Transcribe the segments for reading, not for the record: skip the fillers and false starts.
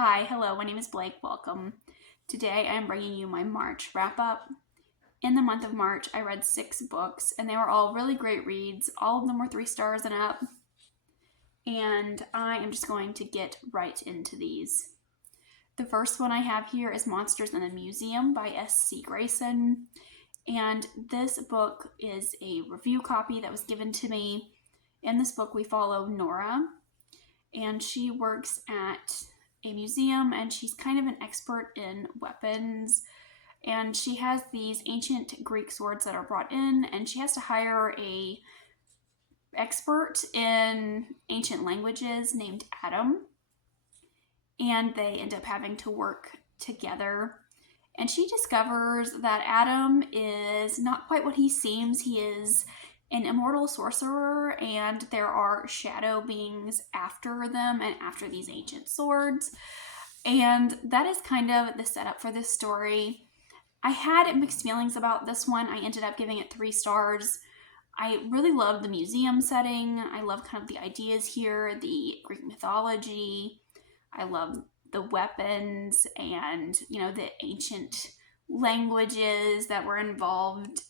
Hi, hello, my name is Blake. Welcome. Today I am bringing you my March wrap up. In the month of March, I read 6 books, and they were all really great reads. All of them were 3 stars and up. And I am just going to get right into these. The first one I have here is Monsters in the Museum by S.C. Grayson. And this book is a review copy that was given to me. In this book, we follow Nora, and she works at a museum, and she's kind of an expert in weapons, and she has these ancient Greek swords that are brought in, and she has to hire a expert in ancient languages named Adam, and they end up having to work together. And she discovers that Adam is not quite what he seems. He is an immortal sorcerer, and there are shadow beings after them and after these ancient swords. And that is kind of the setup for this story. I had mixed feelings about this one. I ended up giving it 3 stars. I really love the museum setting. I love kind of the ideas here, the Greek mythology. I love the weapons and, the ancient languages that were involved.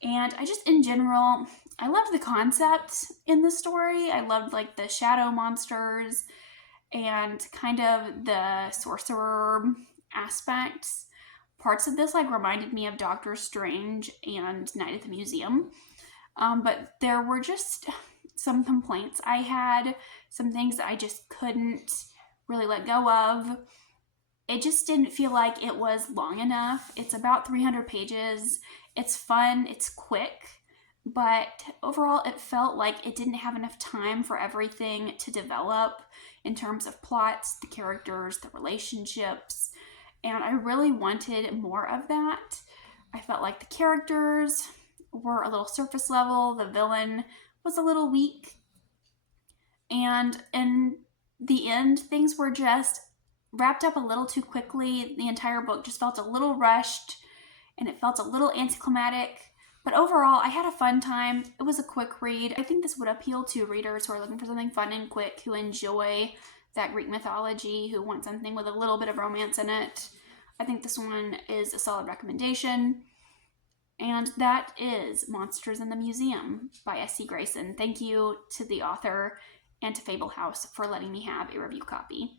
And I just, in general, I loved the concept in the story. I loved, the shadow monsters and kind of the sorcerer aspects. Parts of this, reminded me of Doctor Strange and Night at the Museum. But there were just some complaints I had, some things that I just couldn't really let go of. It just didn't feel like it was long enough. It's about 300 pages. It's fun, it's quick, but overall it felt like it didn't have enough time for everything to develop in terms of plots, the characters, the relationships, and I really wanted more of that. I felt like the characters were a little surface level, the villain was a little weak, and in the end, things were just wrapped up a little too quickly. The entire book just felt a little rushed, and it felt a little anticlimactic. But overall, I had a fun time. It was a quick read. I think this would appeal to readers who are looking for something fun and quick, who enjoy that Greek mythology, who want something with a little bit of romance in it. I think this one is a solid recommendation. And that is Monsters in the Museum by S.C. Grayson. Thank you to the author and to Fable House for letting me have a review copy.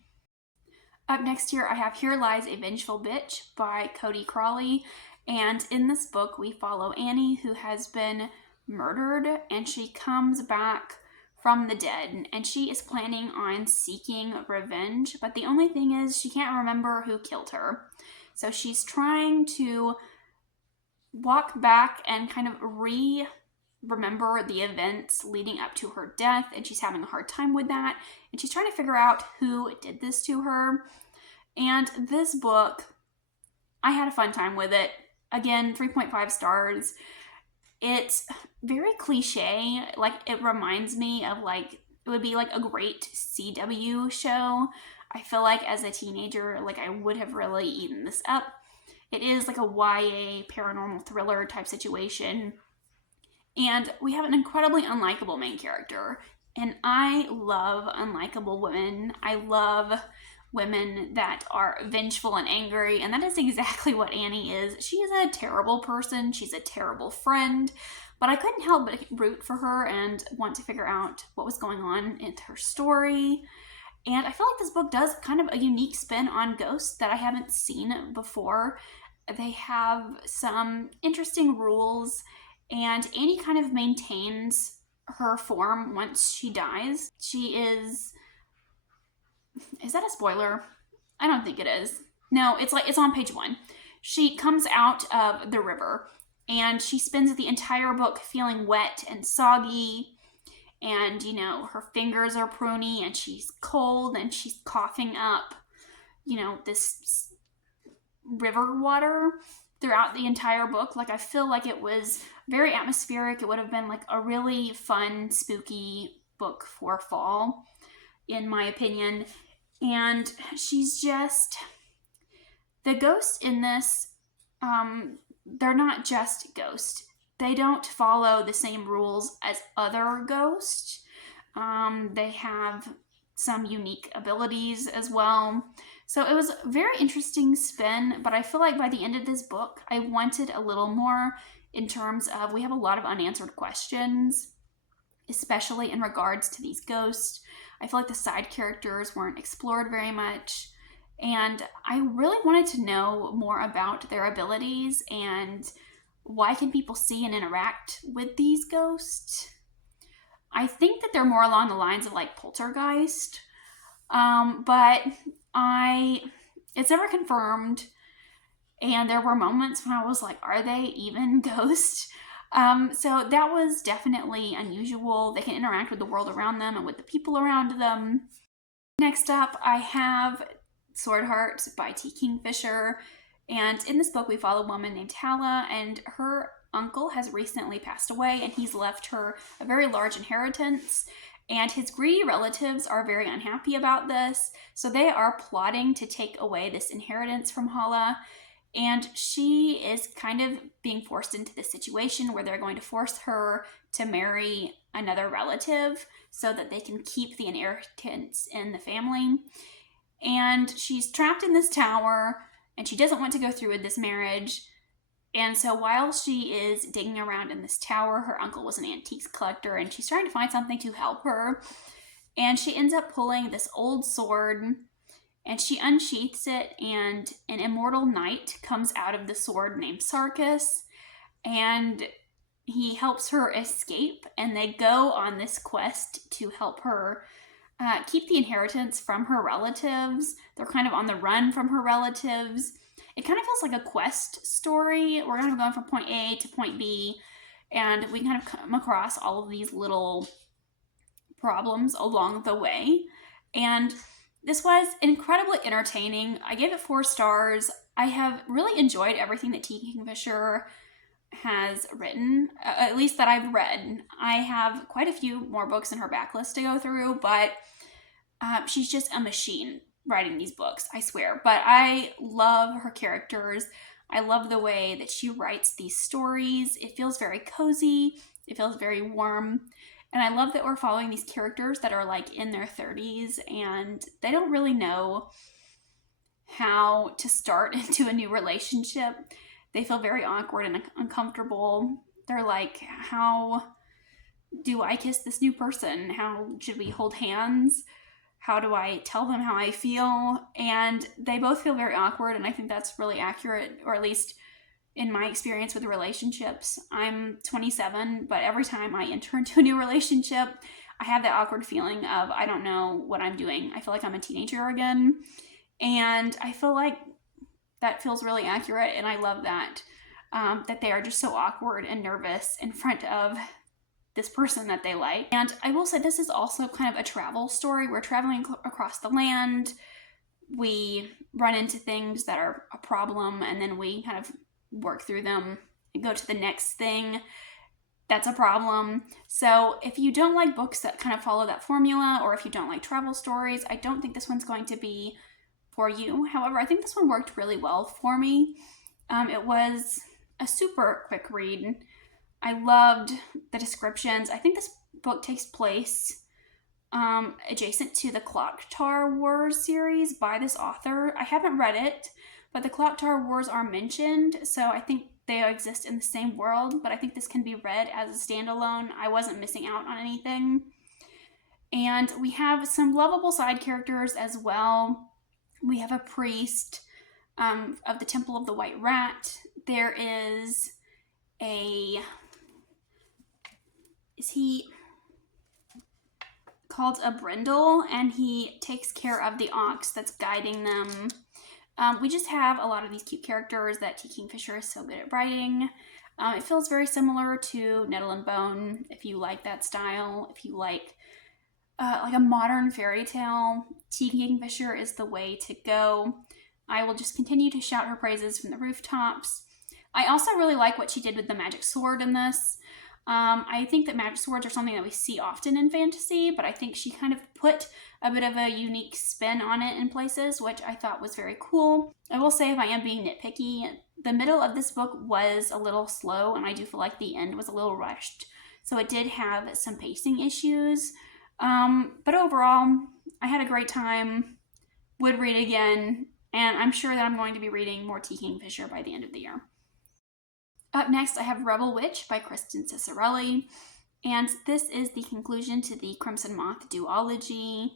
Up next here, I have Here Lies a Vengeful Bitch by Cody Crawley. And in this book, we follow Annie, who has been murdered, and she comes back from the dead, and she is planning on seeking revenge, but the only thing is she can't remember who killed her. So she's trying to walk back and kind of remember the events leading up to her death, and she's having a hard time with that, and she's trying to figure out who did this to her. And this book, I had a fun time with it. Again, 3.5 stars. It's very cliche. It reminds me of it would be a great CW show. I feel like as a teenager, I would have really eaten this up. It is a YA paranormal thriller type situation. And we have an incredibly unlikable main character. And I love unlikable women. I love women that are vengeful and angry, and that is exactly what Annie is. She is a terrible person. She's a terrible friend, but I couldn't help but root for her and want to figure out what was going on in her story. And I feel like this book does kind of a unique spin on ghosts that I haven't seen before. They have some interesting rules, and Annie kind of maintains her form once she dies. She is that a spoiler? I don't think it is. No, it's on page 1. She comes out of the river, and she spends the entire book feeling wet and soggy, and her fingers are pruny, and she's cold, and she's coughing up this river water throughout the entire book. I feel like it was very atmospheric. It would have been a really fun, spooky book for fall, in my opinion. And she's just, the ghosts in this, they're not just ghosts. They don't follow the same rules as other ghosts. They have some unique abilities as well. So it was a very interesting spin, but I feel like by the end of this book, I wanted a little more in terms of we have a lot of unanswered questions, especially in regards to these ghosts. I feel like the side characters weren't explored very much. And I really wanted to know more about their abilities and why can people see and interact with these ghosts. I think that they're more along the lines of like poltergeist, but I it's never confirmed. And there were moments when I was like, are they even ghosts? So that was definitely unusual. They can interact with the world around them and with the people around them. Next up, I have Swordheart by T. Kingfisher. And in this book, we follow a woman named Hala, and her uncle has recently passed away, and he's left her a very large inheritance. And his greedy relatives are very unhappy about this, so they are plotting to take away this inheritance from Hala. And she is kind of being forced into this situation where they're going to force her to marry another relative so that they can keep the inheritance in the family. And she's trapped in this tower, and she doesn't want to go through with this marriage. And so while she is digging around in this tower, her uncle was an antiques collector, and she's trying to find something to help her. And she ends up pulling this old sword, and she unsheaths it, and an immortal knight comes out of the sword named Sarkis, and he helps her escape, and they go on this quest to help her keep the inheritance from her relatives. They're kind of on the run from her relatives. It kind of feels like a quest story. We're kind of going from point A to point B, and we kind of come across all of these little problems along the way. And this was incredibly entertaining. I gave it 4 stars. I have really enjoyed everything that T. Kingfisher has written, at least that I've read. I have quite a few more books in her backlist to go through, but she's just a machine writing these books, I swear. But I love her characters. I love the way that she writes these stories. It feels very cozy. It feels very warm. And I love that we're following these characters that are like in their 30s and they don't really know how to start into a new relationship. They feel very awkward and uncomfortable. They're like, how do I kiss this new person? How should we hold hands? How do I tell them how I feel? And they both feel very awkward, and I think that's really accurate, or at least in my experience with relationships. I'm 27, but every time I enter into a new relationship, I have that awkward feeling of I don't know what I'm doing. I feel like I'm a teenager again. And I feel like that feels really accurate, and I love that. That they are just so awkward and nervous in front of this person that they like. And I will say this is also kind of a travel story. We're traveling across the land. We run into things that are a problem, and then we kind of work through them and go to the next thing that's a problem. So if you don't like books that kind of follow that formula, or if you don't like travel stories, I don't think this one's going to be for you. However, I think this one worked really well for me. It was a super quick read. I loved the descriptions. I think this book takes place adjacent to the Clock Tower Wars series by this author. I haven't read it, but the Clock Tower Wars are mentioned, so I think they exist in the same world, but I think this can be read as a standalone. I wasn't missing out on anything. And we have some lovable side characters as well. We have a priest of the Temple of the White Rat. There is is he called a brindle, and he takes care of the ox that's guiding them. We just have a lot of these cute characters that T. Kingfisher is so good at writing. It feels very similar to Nettle and Bone, if you like that style. If you like a modern fairy tale, T. Kingfisher is the way to go. I will just continue to shout her praises from the rooftops. I also really like what she did with the magic sword in this. I think that magic swords are something that we see often in fantasy, but I think she kind of put a bit of a unique spin on it in places, which I thought was very cool. I will say, if I am being nitpicky, the middle of this book was a little slow, and I do feel like the end was a little rushed. So it did have some pacing issues. But overall, I had a great time. would read again, and I'm sure that I'm going to be reading more T. Kingfisher by the end of the year. Up next, I have Rebel Witch by Kristen Cicerelli, and this is the conclusion to the Crimson Moth duology.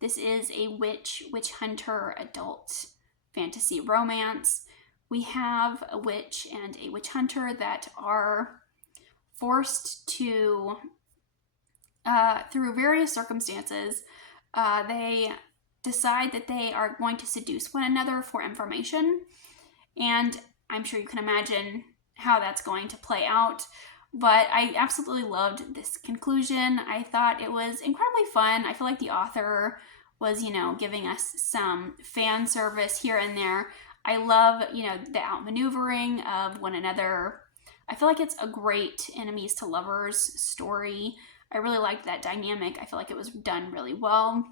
This is a witch hunter adult fantasy romance. We have a witch and a witch hunter that are forced to, through various circumstances, they decide that they are going to seduce one another for information. And I'm sure you can imagine how that's going to play out. But I absolutely loved this conclusion. I thought it was incredibly fun. I feel like the author was, giving us some fan service here and there. I love, the outmaneuvering of one another. I feel like it's a great enemies to lovers story. I really liked that dynamic. I feel like it was done really well.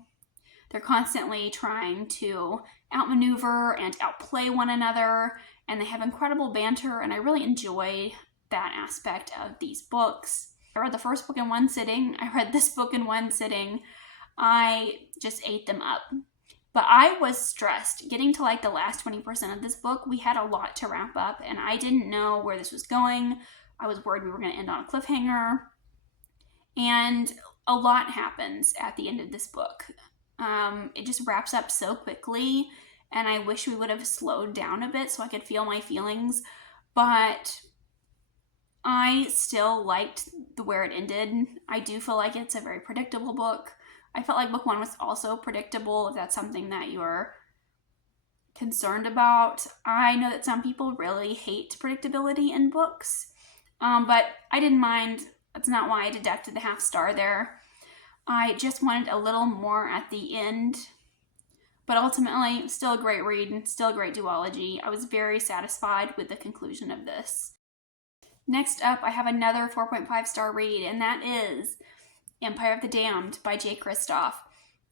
They're constantly trying to outmaneuver and outplay one another, and they have incredible banter, and I really enjoy that aspect of these books. I read the first book in one sitting. I read this book in one sitting. I just ate them up. But I was stressed. Getting to like the last 20% of this book, we had a lot to wrap up, and I didn't know where this was going. I was worried we were going to end on a cliffhanger. And a lot happens at the end of this book. It just wraps up so quickly, and I wish we would have slowed down a bit so I could feel my feelings. But I still liked where it ended. I do feel like it's a very predictable book. I felt like book one was also predictable, if that's something that you're concerned about. I know that some people really hate predictability in books, but I didn't mind. That's not why I deducted the half star there. I just wanted a little more at the end, but ultimately, still a great read, still a great duology. I was very satisfied with the conclusion of this. Next up, I have another 4.5 star read, and that is Empire of the Damned by Jay Kristoff.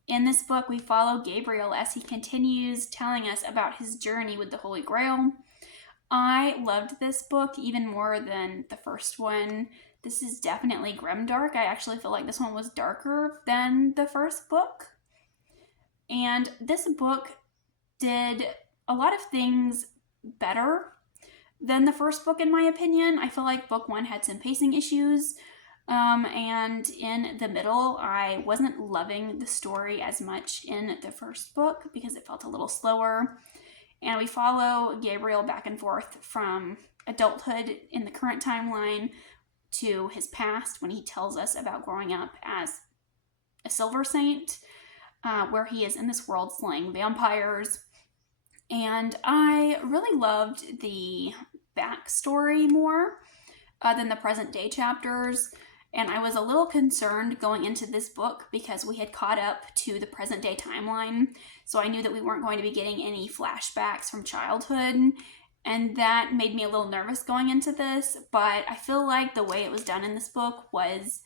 In this book, we follow Gabriel as he continues telling us about his journey with the Holy Grail. I loved this book even more than the first one. This is definitely grimdark. I actually feel like this one was darker than the first book. And this book did a lot of things better than the first book, in my opinion. I feel like book one had some pacing issues. And in the middle, I wasn't loving the story as much in the first book because it felt a little slower. And we follow Gabriel back and forth from adulthood in the current timeline to his past when he tells us about growing up as a silver saint, where he is in this world slaying vampires. And I really loved the backstory more than the present day chapters. And I was a little concerned going into this book because we had caught up to the present day timeline. So I knew that we weren't going to be getting any flashbacks from childhood. And that made me a little nervous going into this. But I feel like the way it was done in this book was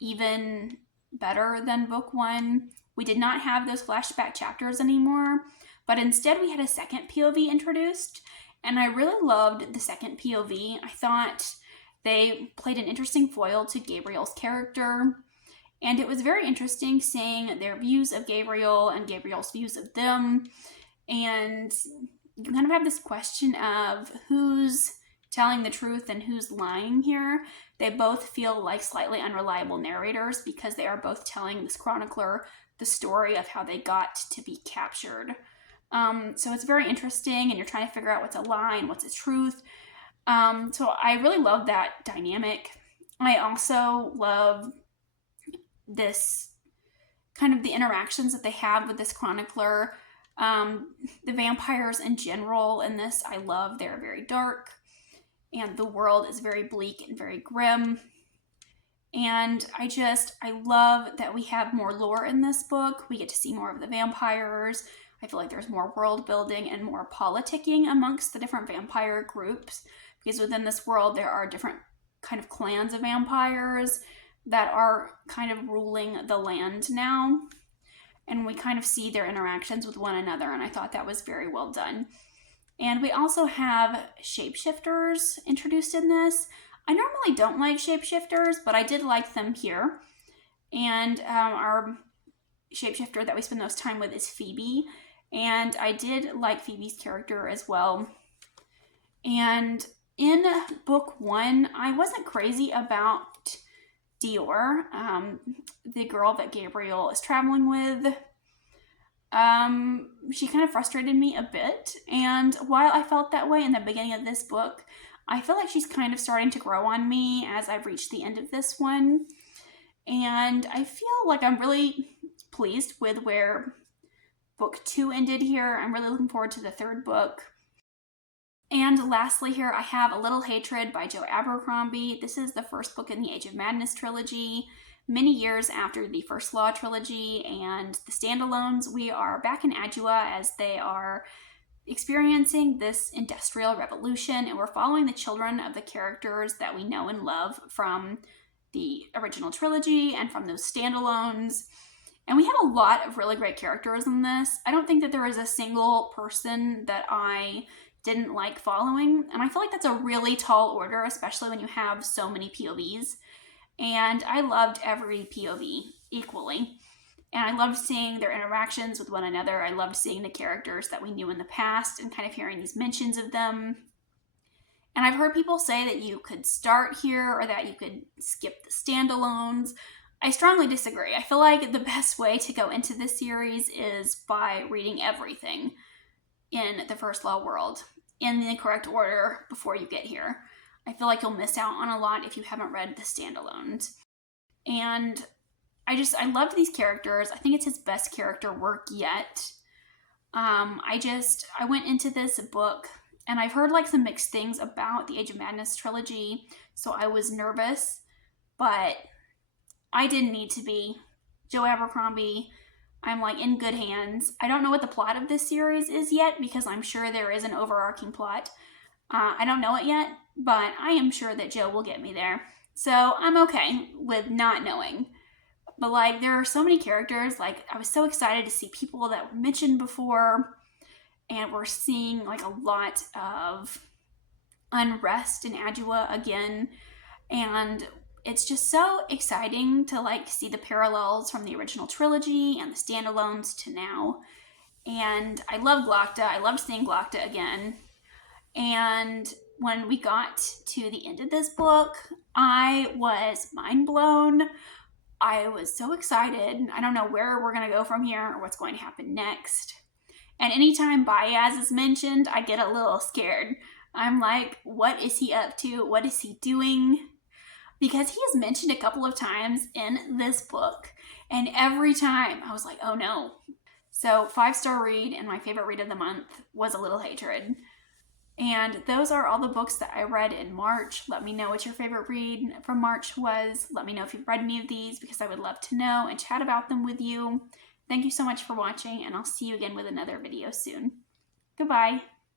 even better than book one. We did not have those flashback chapters anymore. But instead we had a second POV introduced. And I really loved the second POV. I thought they played an interesting foil to Gabriel's character, and it was very interesting seeing their views of Gabriel and Gabriel's views of them, and you kind of have this question of who's telling the truth and who's lying here. They both feel like slightly unreliable narrators because they are both telling this chronicler the story of how they got to be captured. So it's very interesting, and you're trying to figure out what's a lie and what's a truth. So I really love that dynamic. I also love this kind of the interactions that they have with this chronicler. The vampires in general in this, I love. They're very dark, and the world is very bleak and very grim. And I love that we have more lore in this book. We get to see more of the vampires. I feel like there's more world building and more politicking amongst the different vampire groups, because within this world there are different kind of clans of vampires that are kind of ruling the land now, and we kind of see their interactions with one another, and I thought that was very well done. And we also have shapeshifters introduced in this. I normally don't like shapeshifters, but I did like them here. And our shapeshifter that we spend most time with is Phoebe. And I did like Phoebe's character as well. And in book 1, I wasn't crazy about Dior, the girl that Gabriel is traveling with. She kind of frustrated me a bit. And while I felt that way in the beginning of this book, I feel like she's kind of starting to grow on me as I've reached the end of this one. And I feel like I'm really pleased with where book 2 ended here. I'm really looking forward to the 3rd book. And lastly here, I have A Little Hatred by Joe Abercrombie. This is the first book in the Age of Madness trilogy. Many years after the First Law trilogy and the standalones, we are back in Adua as they are experiencing this industrial revolution, and we're following the children of the characters that we know and love from the original trilogy and from those standalones. And we have a lot of really great characters in this. I don't think that there is a single person that I didn't like following, and I feel like that's a really tall order, especially when you have so many POVs. And I loved every POV equally. And I loved seeing their interactions with one another. I loved seeing the characters that we knew in the past and kind of hearing these mentions of them. And I've heard people say that you could start here or that you could skip the standalones. I strongly disagree. I feel like the best way to go into this series is by reading everything in the First Law world in the correct order before you get here. I feel like you'll miss out on a lot if you haven't read the standalones. And I loved these characters. I think it's his best character work yet. I went into this book and I've heard like some mixed things about the Age of Madness trilogy, so I was nervous, but I didn't need to be. Joe Abercrombie, I'm like in good hands. I don't know what the plot of this series is yet because I'm sure there is an overarching plot. I don't know it yet, but I am sure that Joe will get me there. So I'm okay with not knowing. But like, there are so many characters. Like, I was so excited to see people that were mentioned before, and we're seeing like a lot of unrest in Adua again. And it's just so exciting to like see the parallels from the original trilogy and the standalones to now. And I love Glokta. I loved seeing Glokta again. And when we got to the end of this book, I was mind blown. I was so excited. I don't know where we're going to go from here or what's going to happen next. And anytime Baez is mentioned, I get a little scared. I'm like, what is he up to? What is he doing? Because he is mentioned a couple of times in this book. And every time I was like, oh no. So 5-star read, and my favorite read of the month was A Little Hatred. And those are all the books that I read in March. Let me know what your favorite read from March was. Let me know if you've read any of these because I would love to know and chat about them with you. Thank you so much for watching, and I'll see you again with another video soon. Goodbye.